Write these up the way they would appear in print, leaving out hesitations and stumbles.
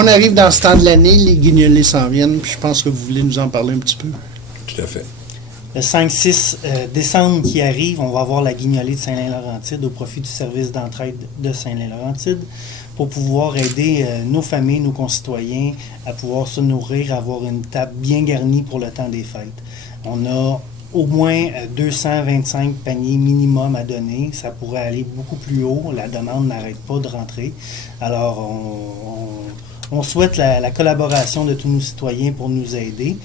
On arrive dans ce temps de l'année, les guignolés s'en viennent, puis je pense que vous voulez nous en parler un petit peu. Tout à fait. Le 5-6 décembre qui arrive, on va avoir la guignolée de Saint-Lin-Laurentide au profit du service d'entraide de Saint-Lin-Laurentide pour pouvoir aider nos familles, nos concitoyens à pouvoir se nourrir, à avoir une table bien garnie pour le temps des fêtes. On a au moins 225 paniers minimum à donner. Ça pourrait aller beaucoup plus haut. La demande n'arrête pas de rentrer. Alors, on souhaite la collaboration de tous nos citoyens pour nous aider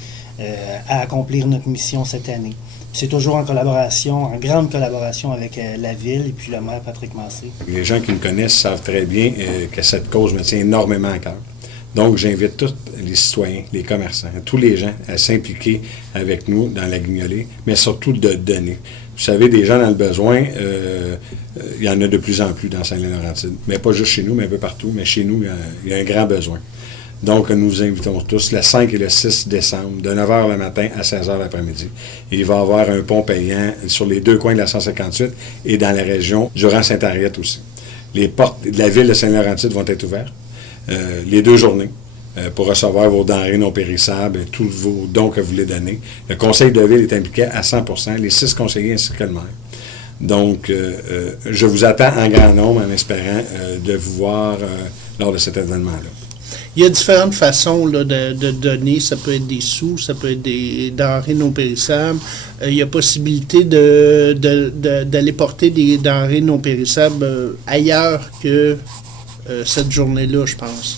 à accomplir notre mission cette année. C'est toujours en grande collaboration avec la Ville et puis le maire Patrick Massé. Les gens qui me connaissent savent très bien que cette cause me tient énormément à cœur. Donc, j'invite tous les citoyens, les commerçants, tous les gens à s'impliquer avec nous dans la guignolée, mais surtout de donner. Vous savez, des gens dans le besoin, il y en a de plus en plus dans Saint-Lin-Laurentide. Mais pas juste chez nous, mais un peu partout. Mais chez nous, il y a un grand besoin. Donc, nous vous invitons tous le 5 et le 6 décembre, de 9h le matin à 16h l'après-midi. Il va y avoir un pont payant sur les deux coins de la 158 et dans la région durant Sainte-Henriette aussi. Les portes de la ville de Saint-Laurentide vont être ouvertes les 2 journées pour recevoir vos denrées non périssables et tous vos dons que vous voulez donner. Le conseil de ville est impliqué à 100%, les 6 conseillers ainsi que le maire. Donc, je vous attends en grand nombre en espérant de vous voir lors de cet événement-là. Il y a différentes façons là, de donner. Ça peut être des sous, ça peut être des denrées non périssables. Il y a possibilité d'aller porter des denrées non périssables ailleurs que cette journée-là, je pense.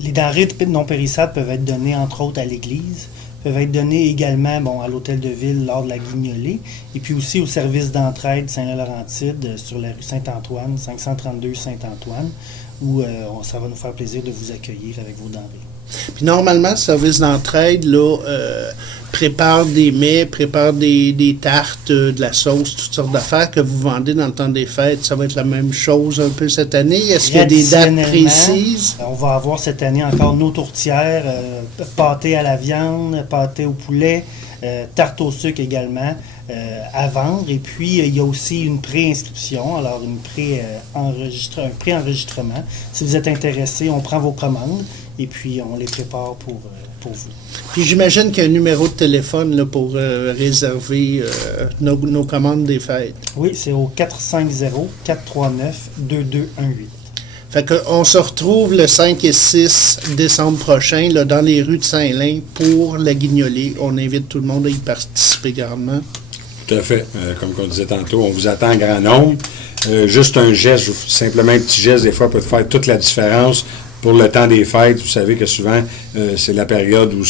Les denrées non périssables peuvent être données, entre autres, à l'église, peuvent être données également à l'hôtel de ville lors de la guignolée, et puis aussi au service d'entraide Saint-Laurentide sur la rue Saint-Antoine, 532 Saint-Antoine, où ça va nous faire plaisir de vous accueillir avec vos denrées. Puis normalement, le service d'entraide là, prépare des mets, prépare des tartes, de la sauce, toutes sortes d'affaires que vous vendez dans le temps des fêtes. Ça va être la même chose un peu cette année. Est-ce qu'il y a des dates précises? On va avoir cette année encore nos tourtières, pâté à la viande, pâté au poulet, tarte au sucre également à vendre. Et puis, il y a aussi une pré-inscription, alors un pré-enregistrement. Si vous êtes intéressé, on prend vos commandes et puis on les prépare pour vous. Puis j'imagine qu'il y a un numéro de téléphone là, pour réserver nos commandes des fêtes. Oui, c'est au 450-439-2218. Fait qu'on se retrouve le 5 et 6 décembre prochain là, dans les rues de Saint-Lin pour la guignolée. On invite tout le monde à y participer grandement. Tout à fait. Comme on disait tantôt, on vous attend en grand nombre. Juste un geste, simplement un petit geste, des fois, peut faire toute la différence. Pour le temps des fêtes, vous savez que souvent, c'est la période où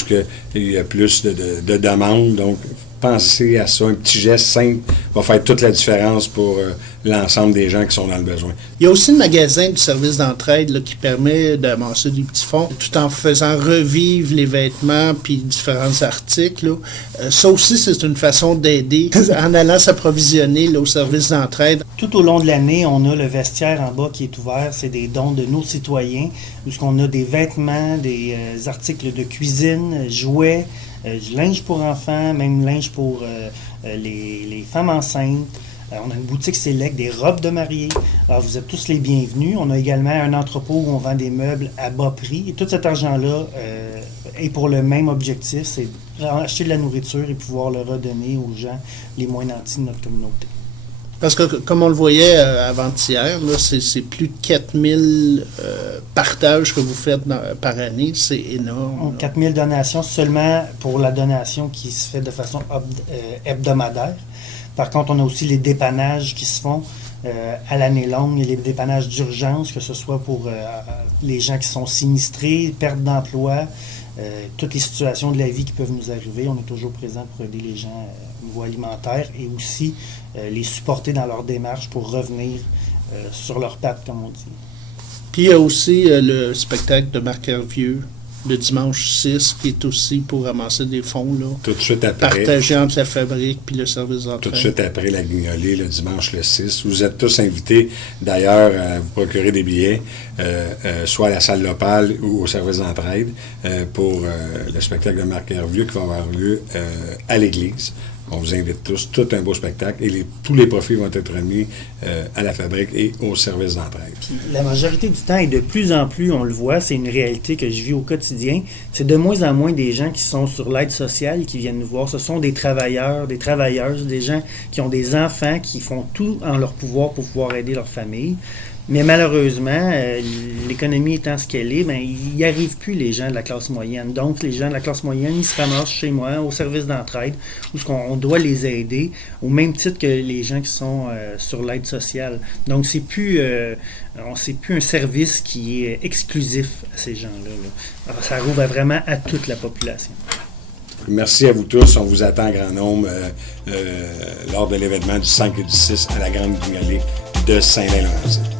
il y a plus de demandes. Donc, pensez à ça. Un petit geste simple va faire toute la différence pour l'ensemble des gens qui sont dans le besoin. Il y a aussi le magasin du service d'entraide là, qui permet d'amasser des petits fonds tout en faisant revivre les vêtements puis différents articles. Là. Ça aussi, c'est une façon d'aider en allant s'approvisionner là, au service d'entraide. Tout au long de l'année, on a le vestiaire en bas qui est ouvert. C'est des dons de nos citoyens, où on a des vêtements, des articles de cuisine, jouets, du linge pour enfants, même linge pour les femmes enceintes. On a une boutique Select, des robes de mariée. Alors, vous êtes tous les bienvenus. On a également un entrepôt où on vend des meubles à bas prix. Et tout cet argent-là est pour le même objectif, c'est acheter de la nourriture et pouvoir le redonner aux gens les moins nantis de notre communauté. Parce que, comme on le voyait avant-hier, là, c'est plus de 4000 partages que vous faites par année. C'est énorme. 4000 donations seulement pour la donation qui se fait de façon hebdomadaire. Par contre, on a aussi les dépannages qui se font à l'année longue, et les dépannages d'urgence, que ce soit pour les gens qui sont sinistrés, perte d'emploi, toutes les situations de la vie qui peuvent nous arriver. On est toujours présent pour aider les gens au niveau alimentaire et aussi les supporter dans leur démarche pour revenir sur leurs pattes, comme on dit. Puis il y a aussi le spectacle de Marc Hervieux, le dimanche 6, qui est aussi pour ramasser des fonds, là, tout de suite après, partagés entre la fabrique puis le service d'entraide. Tout de suite après la guignolée, le dimanche le 6. Vous êtes tous invités, d'ailleurs, à vous procurer des billets, soit à la salle Lopal ou au service d'entraide, pour le spectacle de Marc Hervieux qui va avoir lieu à l'église. On vous invite tous, tout un beau spectacle, et tous les profits vont être remis à la fabrique et au service d'entraide. La majorité du temps, et de plus en plus, on le voit, c'est une réalité que je vis au quotidien, c'est de moins en moins des gens qui sont sur l'aide sociale qui viennent nous voir. Ce sont des travailleurs, des travailleuses, des gens qui ont des enfants, qui font tout en leur pouvoir pour pouvoir aider leur famille. Mais malheureusement, l'économie étant ce qu'elle est, il n'y arrive plus les gens de la classe moyenne. Donc, les gens de la classe moyenne, ils se ramassent chez moi, au service d'entraide, où on doit les aider, au même titre que les gens qui sont sur l'aide sociale. Donc, c'est plus un service qui est exclusif à ces gens-là. Alors, ça rouvre vraiment à toute la population. Merci à vous tous. On vous attend en grand nombre lors de l'événement du 5 et du 6 à la Grande Guignolée de Saint-Laurent.